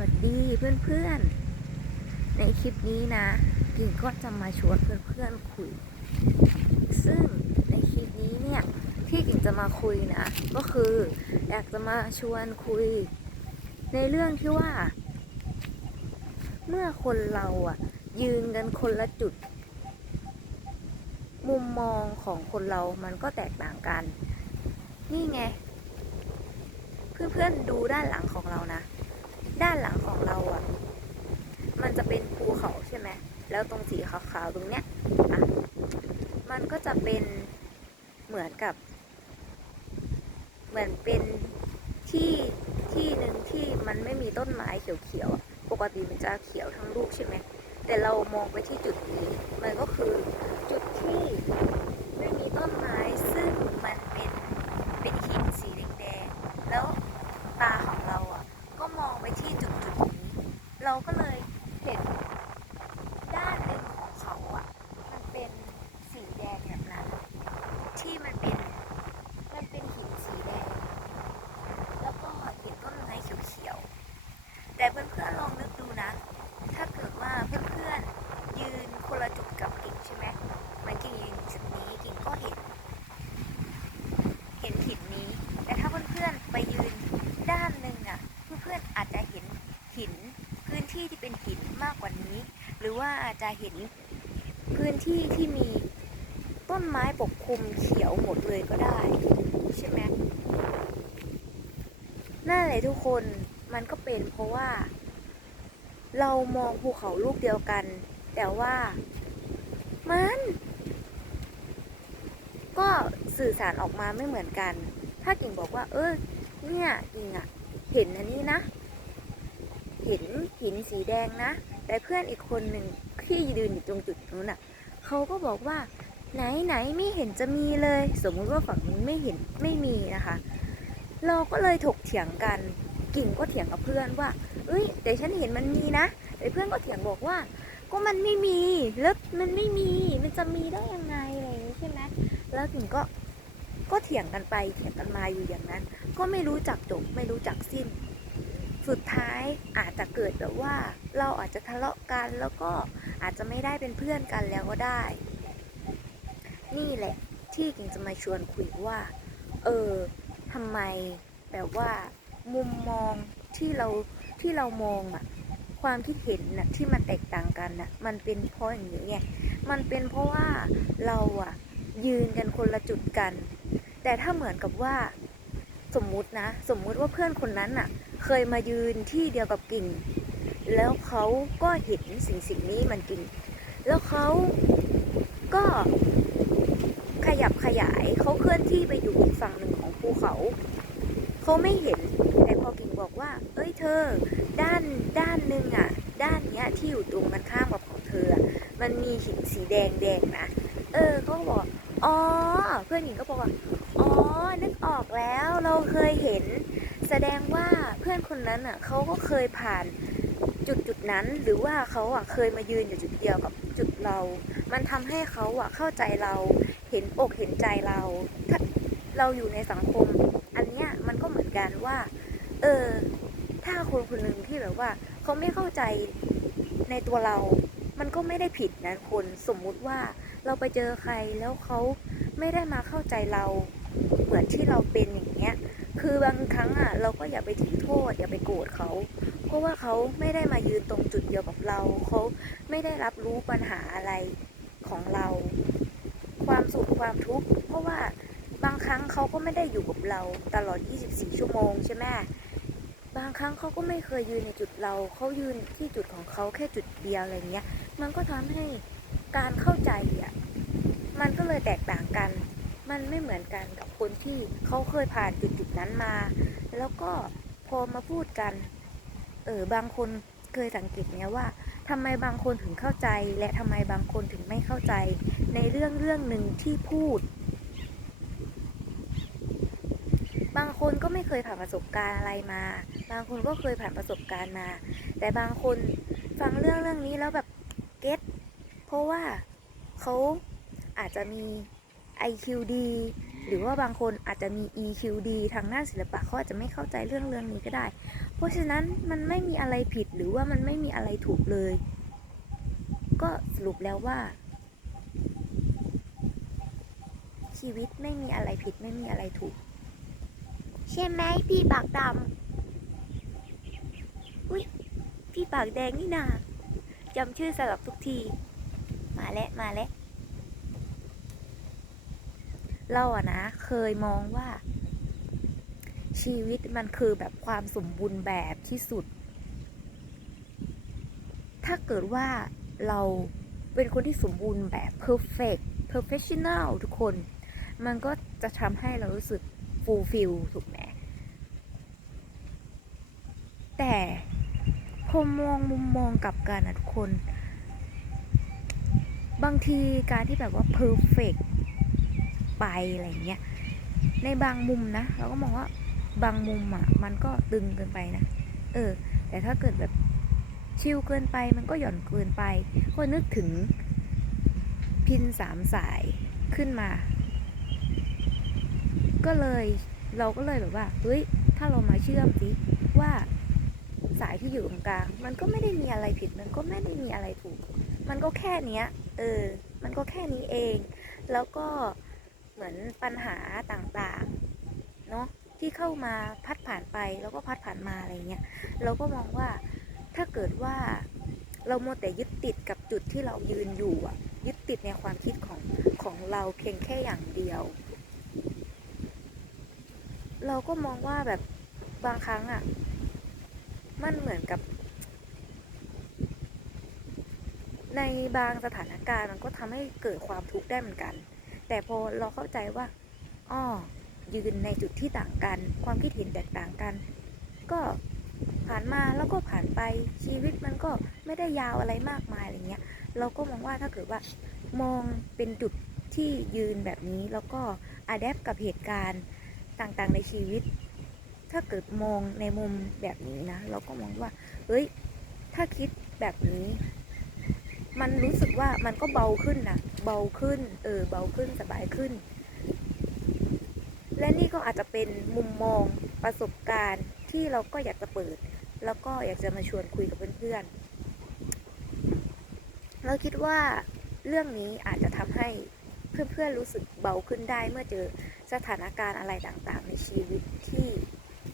วัสดีเพื่อนๆ ในคลิปนี้นะกิ่งก็จะมาชวนเพื่อนๆคุย ซึ่งในคลิปนี้เนี่ยที่กิ่งจะมาคุยนะ ก็คืออยากจะมาชวนคุย ในเรื่องที่ว่า เมื่อคนเราอะยืนกันคนละจุด มุมมองของคนเรามันก็แตกต่างกัน นี่ไง เพื่อนๆดูด้านหลังของเรานะ ด้านหลังของเราอะ่ะ มันจะเป็นภูเขาใช่ไหมแล้วตรงสีขาวๆตรงเนี้ยอะมันก็จะเป็นเหมือนกับ เหมือนเป็นที่ที่หนึ่งที่มันไม่มีต้นไม้เขียวๆปกติมันจะเขียวทั้งลูกใช่ไหมแต่เรามองไปที่จุดนี้ มันก็คือจุดที่ไม่มีต้นไม้ ซึ่งมันเป็นเป็นหินสีแดงๆ แล้วตาของเราอะ ก็มองไปที่จุดจุดๆนี้ เราก็เลยเห็นด้านหนึ่งของเขาอะ มันเป็นสีแดงแบบนั้น ที่มันเป็น มันเป็นหินสีแดง แล้วก็เห็นต้นไม้เขียวๆ แต่เพื่อนๆลองนึกดูนะ ถ้าเกิดว่าเพื่อนๆยืนคนละจุดกับกิ่งใช่ไหมเหมันกิ่งยืนจุดนี้กิ่งก็เห็น เห็นหินนี้ แต่ถ้าเพื่อนๆไปยืนด้านหนึ่งอะ เพื่อนๆอาจจะ เห็นหินพื้นที่ที่เป็นหินมากกว่านี้ หรือว่าอาจจะเห็นพื้นที่ที่มีต้นไม้ปกคลุมเขียวหมดเลยก็ได้ ใช่ไหมนั่นแหละทุกคนมันก็เป็นเพราะว่า เรามองภูเขาลูกเดียวกัน แต่ว่ามัน ก็สื่อสารออกมาไม่เหมือนกัน ถ้ากิ่งบอกว่า เออเนี่ยกิ่งอะเห็นอันนี้นะ ห็นหินสีแดงนะ แต่เพื่อนอีกคนหนึ่งที่ยืนอยู่ตรงจุดนู้นอะเขาก็บอกว่าไหนไหนไม่เห็นจะมีเลย สมมุติว่าฝั่งนู้นไม่เห็นไม่มีนะคะ เราก็เลยถกเถียงกัน กิ่งก็เถียงกับเพื่อนว่า เอ้ยแต่ฉันเห็นมันมีนะ แต่เพื่อนก็เถียงบอกว่า ก็มันไม่มีแล้วมันไม่มีมันจะมีได้ยังไงอะไรอย่างนี้ใช่ไหมแล้วกิ่งก็ก็เถียงกันไปเถียงกันมาอยู่อย่างนั้น ก็ไม่รู้จักจบไม่รู้จักสิ้น สุดท้ายอาจจะเกิดแบบว่าเราอาจจะทะเลาะกันแล้วก็อาจจะไม่ได้เป็นเพื่อนกันแล้วก็ได้ นี่แหละ ที่กิ่งจะมาชวนคุยว่า เออทำไมแบบว่า มุมมองที่เราที่เรามองอะความคิดเห็นน่ะที่มันแตกต่างกันน่ะมันเป็นเพราะอย่างนี้ไงมันเป็นเพราะว่าเราอะยืนกันคนละจุดกัน แต่ถ้าเหมือนกับว่า สมมุตินะ สมมุติว่าเพื่อนคนนั้นน่ะ เคยมายืนที่เดียวกับกิ่ง แล้วเขาก็เห็นสิ่งสิ่งนี้มันกิ่ง แล้วเขาก็ขยับขยายเขาเคลื่อนที่ไปอยู่อีกฝั่งหนึ่งของภูเขา เขาไม่เห็น แต่พอกิ่งบอกว่า เอ้ยเธอ ด้านด้านหนึ่งอะ ด้านเนี้ยที่อยู่ตรงกันข้ามกับของเธอ มันมีหินสีแดงแดงนะ เออเขาก็บอก อ๋อ เพื่อนหญิงก็บอกว่า อ๋อ นึกออกแล้ว เราเคยเห็น แสดงว่าเพื่อนคนนั้นอะเขาก็เคยผ่านจุดจุดนั้น หรือว่าเขาอะเคยมายืนอยู่จุดเดียวกับจุดเรา มันทำให้เขาอะเข้าใจเราเห็นอกเห็นใจเราถ้าเราอยู่ในสังคม อันเนี้ยมันก็เหมือนกันว่า เออ ถ้าคนคนหนึ่งที่แบบว่าเขาไม่เข้าใจในตัวเรา มันก็ไม่ได้ผิดนะคนสมมุติว่าเราไปเจอใครแล้วเขาไม่ได้มาเข้าใจเรา เหมือนที่เราเป็นอย่างเงี้ย คือบางครั้งอะเราก็อย่าไปถือโทษ อย่าไปโกรธเขา เพราะว่าเขาไม่ได้มายืนตรงจุดเดียวกับเราเขาไม่ได้รับรู้ปัญหาอะไรของเรา ความสุขความทุกข์เพราะว่าบางครั้งเขาก็ไม่ได้อยู่กับเราตลอด 24 ชั่วโมงใช่ไหมบางครั้งเขาก็ไม่เคยยืนในจุดเราเขายืนที่จุดของเขาแค่จุดเดียวอะไรเงี้ย มันก็ทำให้การเข้าใจอะมันก็เลยแตกต่างกัน มันไม่เหมือนกันกับคนที่เขาเคยผ่านจุดจุดๆนั้นมา แล้วก็พอมาพูดกัน เออบางคนเคยสังเกตไหมว่าทำไมบางคนถึงเข้าใจ และทำไมบางคนถึงไม่เข้าใจ ในเรื่องเรื่องหนึ่งที่พูด บางคนก็ไม่เคยผ่านประสบการณ์อะไรมา บางคนก็เคยผ่านประสบการณ์มา แต่บางคนฟังเรื่องเรื่องนี้แล้วแบบเก็ตเพราะว่าเขาอาจจะมี IQ ดีหรือว่าบางคนอาจจะมี EQ ดีทางด้านศิลปะเขาอาจจะไม่เข้าใจเรื่องเรื่องนี้ก็ได้ เพราะฉะนั้นมันไม่มีอะไรผิดหรือว่ามันไม่มีอะไรถูกเลย ก็สรุปแล้วว่า ชีวิตไม่มีอะไรผิดไม่มีอะไรถูก ใช่ไหมพี่ปากดำอุ้ยพี่ปากแดงนี่นาจำชื่อสลับทุกที มาแล้วมาแล้ว เราอะนะเคยมองว่า ชีวิตมันคือแบบความสมบูรณ์แบบที่สุด ถ้าเกิดว่าเราเป็นคนที่สมบูรณ์แบบ perfect professional ทุกคน มันก็จะทำให้เรารู้สึก fulfill ถูกไหมแต่พอมองมุมมองกับกันนะทุกคน บางทีการที่แบบว่า perfect ไปอะไรอย่างเงี้ยในบางมุมนะเราก็มองว่าบางมุมอะมันก็ตึงเกินไปนะเออ แต่ถ้าเกิดแบบชิลเกินไปมันก็หย่อนเกินไป ก็นึกถึงพินสามสายขึ้นมา ก็เลยเราก็เลยแบบว่าเฮ้ยถ้าเรามาเชื่อมสิว่าสายที่อยู่ตรงกลางมันก็ไม่ได้มีอะไรผิดมันก็ไม่ได้มีอะไรถูก มันก็แค่เนี้ย เออ มันก็แค่นี้เอง แล้วก็ เหมือนปัญหาต่างๆเนาะที่เข้ามาพัดผ่านไปแล้วก็พัดผ่านมาอะไรเงี้ยเราก็มองว่าถ้าเกิดว่าเราโมแต่ยึดติดกับจุดที่เรายืนอยู่อะยึดติดในความคิดของของเราเพียงแค่อย่างเดียว เราก็มองว่าแบบบางครั้งอะมันเหมือนกับ ในบางสถานการณ์มันก็ทำให้เกิดความทุกข์ได้เหมือนกัน แต่พอเราเข้าใจว่าอ้อยืนในจุดที่ต่างกัน ความคิดเห็นแตกต่างกัน ก็ผ่านมาแล้วก็ผ่านไปชีวิตมันก็ไม่ได้ยาวอะไรมากมายอะไรเงี้ย เราก็มองว่าถ้าเกิดว่ามองเป็นจุดที่ยืนแบบนี้แล้วก็อัดแอปกับเหตุการณ์ต่างๆในชีวิต ถ้าเกิดมองในมุมแบบนี้นะ เราก็มองว่า เฮ้ย ถ้าคิดแบบนี้ มันรู้สึกว่ามันก็เบาขึ้นนะเบาขึ้น เออ เบาขึ้นสบายขึ้น และนี่ก็อาจจะเป็นมุมมองประสบการณ์ที่เราก็อยากจะเปิด แล้วก็อยากจะมาชวนคุยกับเพื่อนๆเราคิดว่าเรื่องนี้อาจจะทำให้เพื่อนๆรู้สึกเบาขึ้นได้เมื่อเจอสถานการณ์อะไรต่างๆ ในชีวิตที่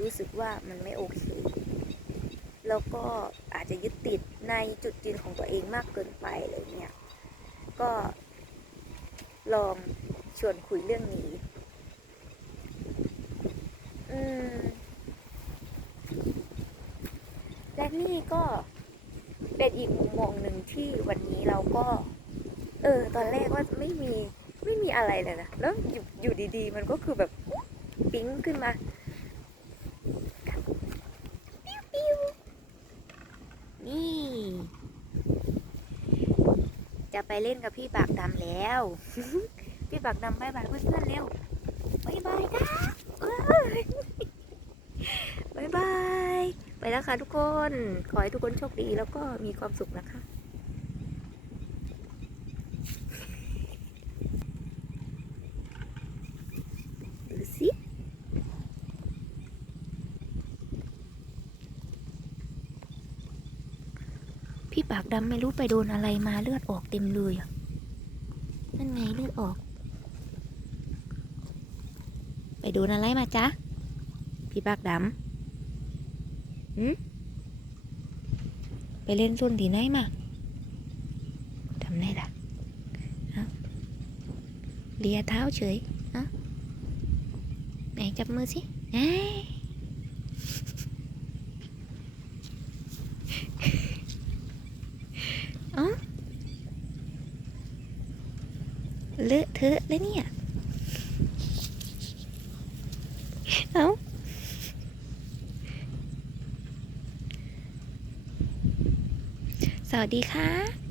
รู้สึกว่ามันไม่โอเค แล้วก็อาจจะยึดติด ในจุดยืนของตัวเองมากเกินไปอะไรเงี้ยก็ลองชวนคุยเรื่องนี้ อืม และนี่ก็เป็นอีกมุมมองหนึ่งที่วันนี้เราก็ เออ ตอนแรกว่าไม่มีไม่มีอะไรเลยนะ แล้วอยู่อยู่ดีๆ มันก็คือแบบปิ๊งขึ้นมา ปิ้วปิ้ว นี่ จะไปเล่นกับพี่ปากดำแล้ว พี่ปากดำบายบายเพื่อนๆเร็วบายบายจ้าบายบาย ไปแล้วค่ะทุกคน ขอให้ทุกคนโชคดีแล้วก็มีความสุขนะคะ ดูสิ พี่ปากดำไม่รู้ไปโดนอะไรมาเลือดออกเต็มเลยนั่นไงเลือดออก ไปโดนอะไรมาจ๊ะ พี่ปากดำหืมไปเล่นส้นที่ไหนมาทำไงล่ะเลียเท้าเฉยอ้าไหนจับมือสิเอ้ย เอ้า เธอเทอะเลยเนี่ย เอ้าสวัสดีค่ะ